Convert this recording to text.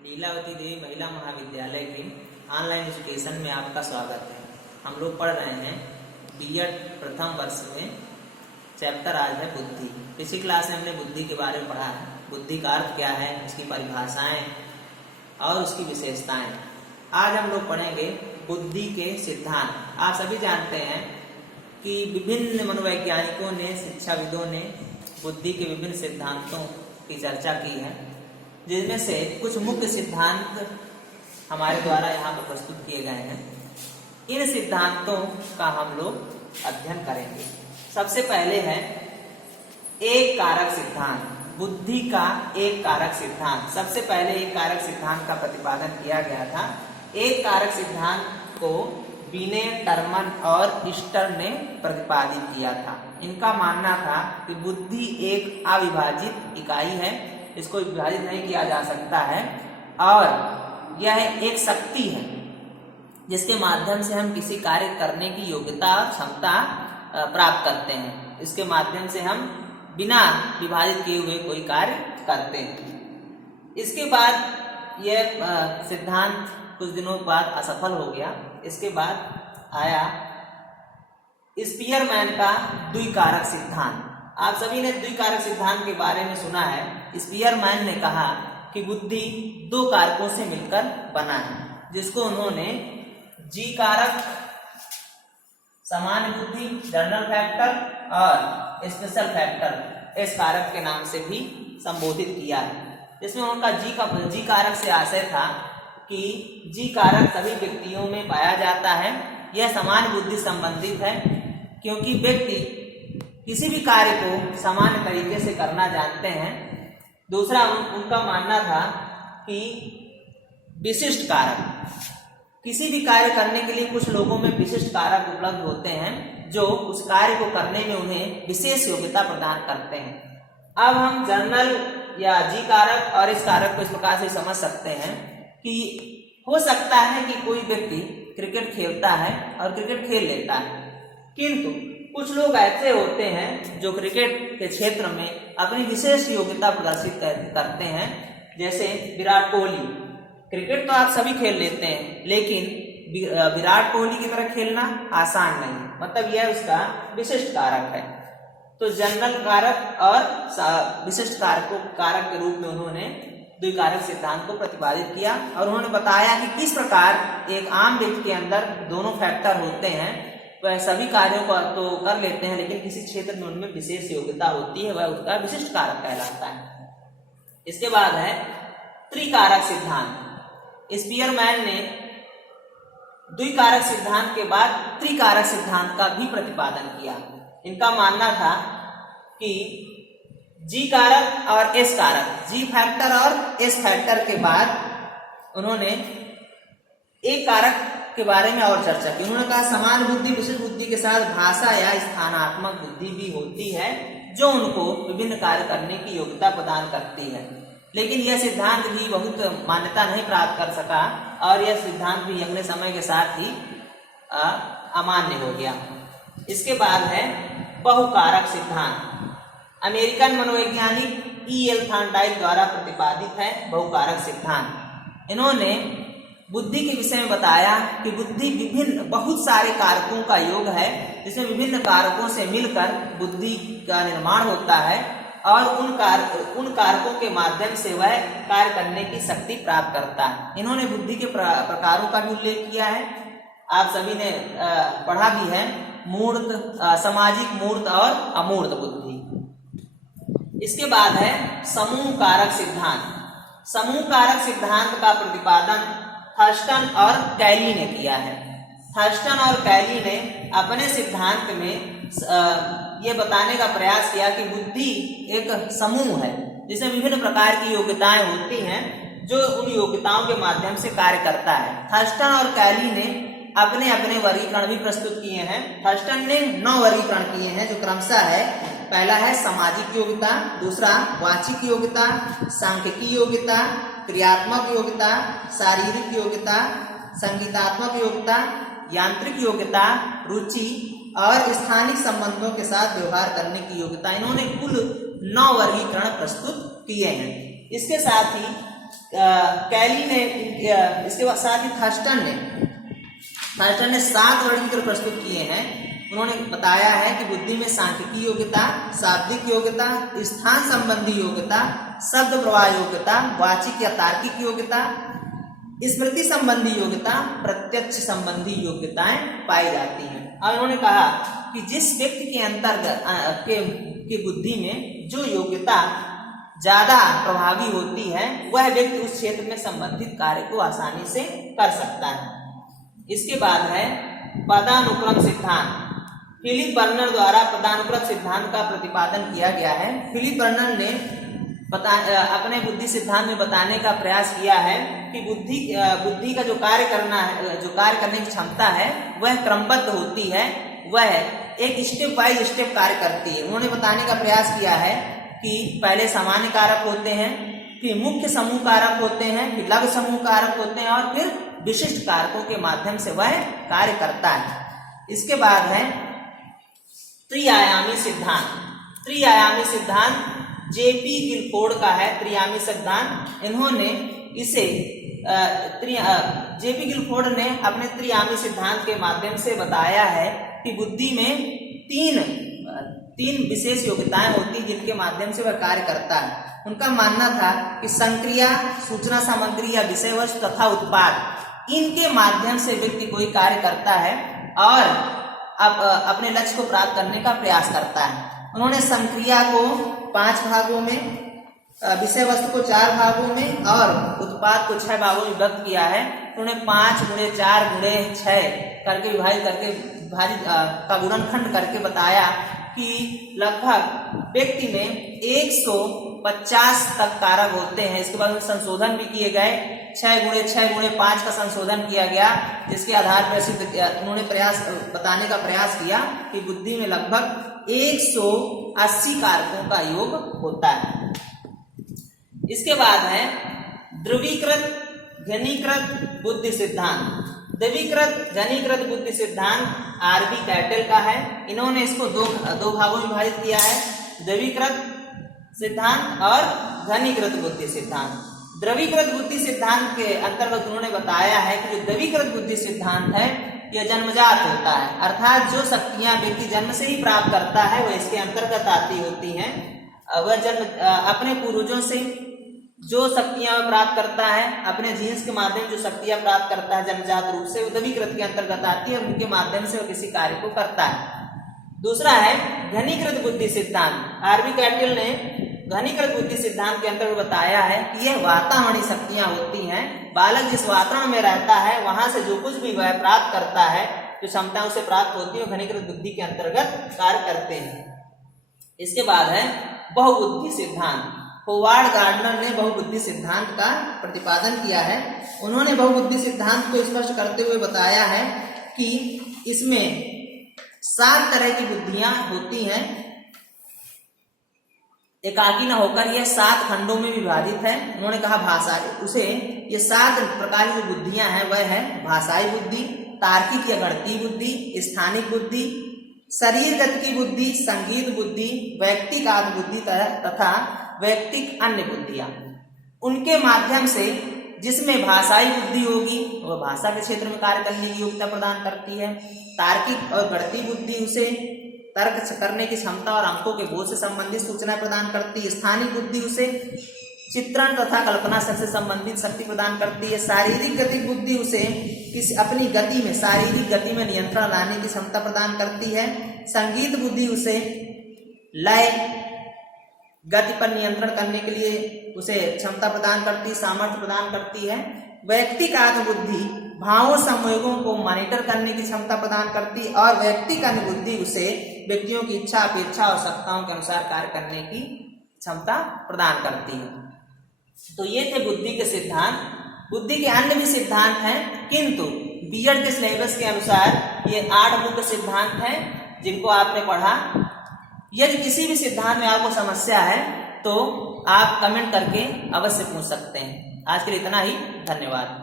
लीलावती देवी महिला महाविद्यालय के ऑनलाइन एजुकेशन में आपका स्वागत है। हम लोग पढ़ रहे हैं बीएड प्रथम वर्ष में चैप्टर आज है बुद्धि। पिछली क्लास में हमने बुद्धि के बारे में पढ़ा है। बुद्धि का अर्थ क्या है, इसकी परिभाषाएं और उसकी विशेषताएं। आज हम लोग पढ़ेंगे बुद्धि के सिद्धांत। आप सभी जानते हैं कि विभिन्न मनोवैज्ञानिकों ने, शिक्षाविदों ने बुद्धि के विभिन्न सिद्धांतों की चर्चा की है, जिनमें से कुछ मुख्य सिद्धांत हमारे द्वारा यहाँ पर प्रस्तुत किए गए हैं। इन सिद्धांतों का हम लोग अध्ययन करेंगे। सबसे पहले है एक कारक सिद्धांत, बुद्धि का एक कारक सिद्धांत। सबसे पहले एक कारक सिद्धांत का प्रतिपादन किया गया था। एक कारक सिद्धांत को बीने, टर्मन और स्टर ने प्रतिपादित किया था। इनका मानना था कि बुद्धि एक अविभाजित इकाई है, इसको विभाजित नहीं किया जा सकता है और यह एक शक्ति है जिसके माध्यम से हम किसी कार्य करने की योग्यता और क्षमता प्राप्त करते हैं। इसके माध्यम से हम बिना विभाजित किए हुए कोई कार्य करते हैं। इसके बाद यह सिद्धांत कुछ दिनों बाद असफल हो गया। इसके बाद आया स्पीयरमैन का द्विकारक सिद्धांत। आप सभी ने द्विकारक सिद्धांत के बारे में सुना है। स्पीयरमैन ने कहा कि बुद्धि दो कारकों से मिलकर बना है, जिसको उन्होंने जी कारक, सामान्य बुद्धि, जनरल फैक्टर और स्पेशल फैक्टर, एस कारक के नाम से भी संबोधित किया है। इसमें उनका जी कारक से आशय था कि जी कारक सभी व्यक्तियों में पाया जाता है। यह सामान्य बुद्धि संबंधित है, क्योंकि व्यक्ति किसी भी कार्य को सामान्य तरीके से करना जानते हैं। दूसरा उनका मानना था कि विशिष्ट कारक, किसी भी कार्य करने के लिए कुछ लोगों में विशिष्ट कारक उपलब्ध होते हैं जो उस कार्य को करने में उन्हें विशेष योग्यता प्रदान करते हैं। अब हम जनरल या जी कारक और इस कारक को इस प्रकार से समझ सकते हैं कि हो सकता है कि कोई व्यक्ति क्रिकेट खेलता है और क्रिकेट खेल लेता है, किंतु कुछ लोग ऐसे होते हैं जो क्रिकेट के क्षेत्र में अपनी विशेष योग्यता प्रदर्शित करते हैं। जैसे विराट कोहली, क्रिकेट तो आप सभी खेल लेते हैं, लेकिन विराट कोहली की तरह खेलना आसान नहीं, मतलब यह उसका विशिष्ट कारक है। तो जनरल कारक और विशिष्ट कारक के रूप में उन्होंने द्विकारक सिद्धांत को प्रतिपादित किया और उन्होंने बताया कि किस प्रकार एक आम व्यक्ति के अंदर दोनों फैक्टर होते हैं। वह सभी कार्यों को तो कर लेते हैं, लेकिन किसी क्षेत्र में उनमें विशेष योग्यता होती है, वह उसका विशिष्ट कारक कहलाता है। इसके बाद है त्रिकारक सिद्धांत। स्पीयरमैन ने द्विकारक सिद्धांत के बाद त्रिकारक सिद्धांत का भी प्रतिपादन किया। इनका मानना था कि जी कारक और एस कारक, जी फैक्टर और एस फैक्टर के बाद उन्होंने एक कारक के बारे में और चर्चा की। उन्होंने कहा समान बुद्धि, विशिष्ट बुद्धि के साथ भाषा या स्थानात्मक बुद्धि भी होती है, जो उनको विभिन्न कार्य करने की योग्यता प्रदान करती है। लेकिन यह सिद्धांत भी बहुत मान्यता नहीं प्राप्त कर सका और यह सिद्धांत भी अगले समय के साथ ही अमान्य हो गया। इसके बाद है बहुकारक सिद्धांत। अमेरिकन मनोवैज्ञानिक E.L. थॉर्नडाइक द्वारा प्रतिपादित है बहुकारक सिद्धांत। इन्होंने बुद्धि के विषय में बताया कि बुद्धि बहुत सारे कारकों का योग है, जिसमें विभिन्न कारकों से मिलकर बुद्धि का निर्माण होता है और उन कारकों के माध्यम से वह कार्य करने की शक्ति प्राप्त करता है। इन्होंने बुद्धि के प्रकारों का भी उल्लेख किया है। आप सभी ने पढ़ा भी है, मूर्त, सामाजिक मूर्त और अमूर्त बुद्धि। इसके बाद है समूह कारक सिद्धांत। समूह कारक सिद्धांत का प्रतिपादन थर्स्टन और कैली ने किया है। थर्स्टन और कैली ने अपने सिद्धांत में यह बताने का प्रयास किया कि बुद्धि एक समूह है, जिसमें विभिन्न प्रकार की योग्यताएं होती हैं, जो उन योग्यताओं के माध्यम से कार्य करता है। थर्स्टन और कैली ने अपने अपने वर्गीकरण भी प्रस्तुत किए हैं। थर्स्टन ने 9 वर्गीकरण किए हैं, जो क्रमशः है, पहला है सामाजिक योग्यता, दूसरा वाचिक योग्यता, सांख्यिकी योग्यता, क्रियात्मक योग्यता, शारीरिक योग्यता, संगीतात्मक योग्यता, यांत्रिक योग्यता, रुचि और स्थानिक संबंधों के साथ व्यवहार करने की योग्यता। इन्होंने कुल 9 वर्गीकरण प्रस्तुत किए हैं। इसके साथ ही कैली ने इसके बाद साथ ही थर्स्टन ने 7 वर्गीकरण प्रस्तुत किए हैं। उन्होंने बताया है कि बुद्धि में सांख्यिकी योग्यता, शाब्दिक योग्यता, स्थान संबंधी योग्यता, शब्द प्रवाह योग्यता, वाचिक या तार्किक योग्यता, स्मृति संबंधी योग्यता, प्रत्यक्ष संबंधी योग्यताएं पाई जाती हैं। और उन्होंने कहा कि जिस व्यक्ति के अंतर्गत के बुद्धि में जो योग्यता ज्यादा प्रभावी होती है वह व्यक्ति उस क्षेत्र में संबंधित कार्य को आसानी से कर सकता है। इसके बाद है पदानुक्रम सिद्धांत। फिलिप बर्नर द्वारा पदानुक्रम सिद्धांत का प्रतिपादन किया गया है। फिलिप बर्नर ने अपने बुद्धि सिद्धांत में बताने का प्रयास किया है कि बुद्धि का जो कार्य करने की क्षमता है वह क्रमबद्ध होती है, वह एक स्टेप बाय स्टेप कार्य करती है। उन्होंने बताने का प्रयास किया है कि पहले सामान्य कारक होते हैं, फिर मुख्य समूह कारक होते हैं, फिर लघु समूह कारक होते हैं और फिर विशिष्ट कारकों के माध्यम से वह कार्य करता है। इसके बाद है त्रिआयामी सिद्धांत जेपी गिलफोर्ड का है। त्रिआयामी सिद्धांत इन्होंने इसे जेपी गिलफोर्ड ने अपने त्रिआयामी सिद्धांत के माध्यम से बताया है कि बुद्धि में तीन विशेष योग्यताएं होती जिनके माध्यम से वह कार्य करता है। उनका मानना था कि संक्रिया, सूचना सामग्री या विषय वस्तु तथा उत्पाद, इनके माध्यम से व्यक्ति कोई कार्य करता है और अपने लक्ष्य को प्राप्त करने का प्रयास करता है। उन्होंने संक्रिया को 5 भागों में, विषय वस्तु को 4 भागों में और उत्पाद को 6 भागों में विभक्त किया है। उन्होंने 5 × 4 × 6 करके विभाजित करके का गुणनखंड करके बताया कि लगभग व्यक्ति में 150 तक कारक होते हैं। इसके बाद संशोधन भी किए गए, 6 × 6 × 5 का संशोधन किया गया, जिसके आधार पर उन्होंने बताने का प्रयास किया कि बुद्धि में लगभग 180 कारकों का योग होता है। इसके बाद है ध्रुवीकृत घनीकृत बुद्धि सिद्धांत। ध्रुवीकृत घनीकृत बुद्धि सिद्धांत आरबी कैटल का है। इन्होंने इसको दो भागों में विभाजित किया है, ध्रुवीकृत सिद्धांत और घनीकृत बुद्धि सिद्धांत। द्रवीकृत बुद्धि सिद्धांत के अंतर्गत उन्होंने बताया है कि जो द्रवीकृत बुद्धि सिद्धांत है यह जन्मजात होता है, अर्थात जो शक्तियां व्यक्ति जन्म से ही प्राप्त करता है वह इसके अंतर्गत आती होती हैं। वह अपने पूर्वजों से जो शक्तियां प्राप्त करता है, अपने जीन्स के माध्यम जो शक्तियां प्राप्त करता है जन्मजात रूप से, वो द्रवीकृत के अंतर्गत आती है और उनके माध्यम से वह किसी कार्य को करता है। दूसरा है घनीकृत बुद्धि सिद्धांत। आरबी कैटल ने घनीकृत बुद्धि सिद्धांत के अंतर्गत बताया है कि यह वातावरणीय शक्तियां होती हैं। बालक जिस वातावरण में रहता है वहां से जो कुछ भी वह प्राप्त करता है, जो क्षमता उसे प्राप्त होती है, घनीकृत बुद्धि के अंतर्गत कार्य करते हैं। इसके बाद है बहुबुद्धि सिद्धांत। होवार्ड गार्डनर ने बहुबुद्धि सिद्धांत का प्रतिपादन किया है। उन्होंने बहुबुद्धि सिद्धांत को स्पष्ट करते हुए बताया है कि इसमें 7 तरह की बुद्धियां होती हैं, एकाकी न होकर यह 7 खंडों में विभाजित है। उन्होंने कहा भाषाई, उसे ये 7 प्रकार की बुद्धियां हैं वह है भाषाई बुद्धि, तार्किक या गणितीय बुद्धि, स्थानिक बुद्धि, शरीरगत की बुद्धि, संगीत बुद्धि, वैयक्तिक आत्म बुद्धि तथा वैयक्तिक अन्य बुद्धियां। उनके माध्यम से जिसमें भाषाई बुद्धि होगी वह भाषा के क्षेत्र में कार्य करने की योग्यता प्रदान करती है। तार्किक और गणितीय बुद्धि उसे तर्क करने की क्षमता और अंकों के बोध से संबंधित सूचना प्रदान करती है। स्थानिक बुद्धि उसे चित्रण तथा कल्पना से संबंधित शक्ति प्रदान करती है। शारीरिक गति बुद्धि उसे किसी अपनी गति में, शारीरिक गति में नियंत्रण लाने की क्षमता प्रदान करती है। संगीत बुद्धि उसे लय गति पर नियंत्रण करने के लिए उसे क्षमता प्रदान करती, सामर्थ्य प्रदान करती है। वैयक्तिक आत्म बुद्धि भावों संवेगों को मॉनिटर करने की क्षमता प्रदान करती और वैयक्तिक अनुभूति उसे व्यक्तियों की इच्छा, अपेक्षा और आवश्यकताओं के अनुसार कार्य करने की क्षमता प्रदान करती है। तो ये थे बुद्धि के सिद्धांत। बुद्धि के अन्य भी सिद्धांत हैं, किंतु बीएड के सिलेबस के अनुसार ये 8 मुख्य सिद्धांत हैं जिनको आपने पढ़ा। यदि किसी भी सिद्धांत में आपको समस्या है तो आप कमेंट करके अवश्य पूछ सकते हैं। आज के लिए इतना ही, धन्यवाद।